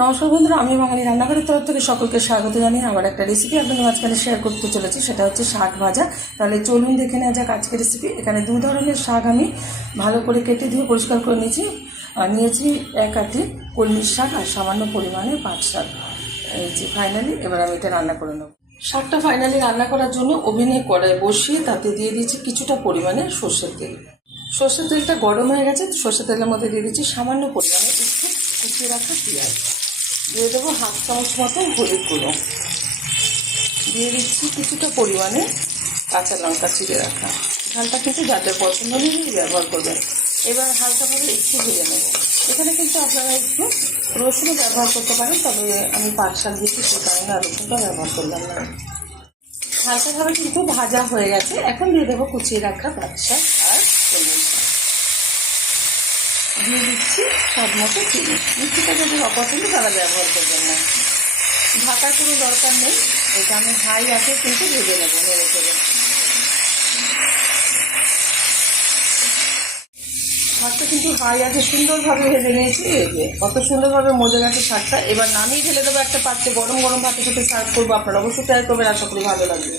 নমস্কার বন্ধুরা, আমি বাঙালি রান্নাঘরের তরফ থেকে সকলকে স্বাগত জানিয়ে আবার একটা রেসিপি আপনাদের মাঝখানে শেয়ার করতে চলেছি। সেটা হচ্ছে শাক ভাজা। তাহলে চলুন দেখে নেওয়া যাক আজকের রেসিপি। এখানে দু ধরনের শাক আমি ভালো করে কেটে দিয়ে পরিষ্কার করে নিয়েছি। নিয়েছি এক আটি কলমির শাক আর সামান্য পরিমাণে পাট শাক। এই যে ফাইনালি এবার আমি এটা রান্না করে নেব। শাকটা ফাইনালি রান্না করার জন্য ওভেনে কড়াই বসিয়ে তাতে দিয়ে দিয়েছি কিছুটা পরিমাণে সর্ষের তেল। সর্ষের তেলটা গরম হয়ে গেছে। সর্ষের তেলের মধ্যে দিয়ে দিচ্ছি সামান্য পরিমাণে একটু কুচিয়ে রাখা পেঁয়াজ, দিয়ে দেবো হাফ চামচ মতো হলুদ গুঁড়ো, দিয়ে দিচ্ছি কিছুটা পরিমাণে কাঁচা লঙ্কা চিড়ে রাখা। ঝালটা কিন্তু যাদের পছন্দ অনুযায়ী ব্যবহার করবেন। এবার হালকাভাবে একটু ভেজে নেব। এখানে কিন্তু আপনারা একটু রসুনও ব্যবহার করতে পারেন, তবে আমি পাট শাক দিচ্ছি সে কারণে আর রসুনটা ব্যবহার করলাম না। হালকাভাবে কিন্তু ভাজা হয়ে গেছে। এখন দিয়ে দেবো কুচিয়ে রাখা পাট শাক আর কলমি শাক, দিয়ে দিচ্ছি স্বাদ মতো চিনি। মিষ্টিটা যদি অপছন্দ তারা ব্যবহার করবেন না। ঢাকার কোনো দরকার নেই, এটা আমি হাই আছে কিন্তু ভেজে নেবো নেড়ে ফেলে। শাকটা কিন্তু হাই আছে সুন্দরভাবে ভেজে নিয়েছি। এই যে কত সুন্দরভাবে মজে গেছে শাকটা। এবার নামিয়ে ঢেলে দেবো একটা পাত্রে, গরম গরম ভাতের সাথে সার্ভ করবো। আপনারা অবশ্যই ট্রাই করবেন, আশা করি ভালো লাগবে।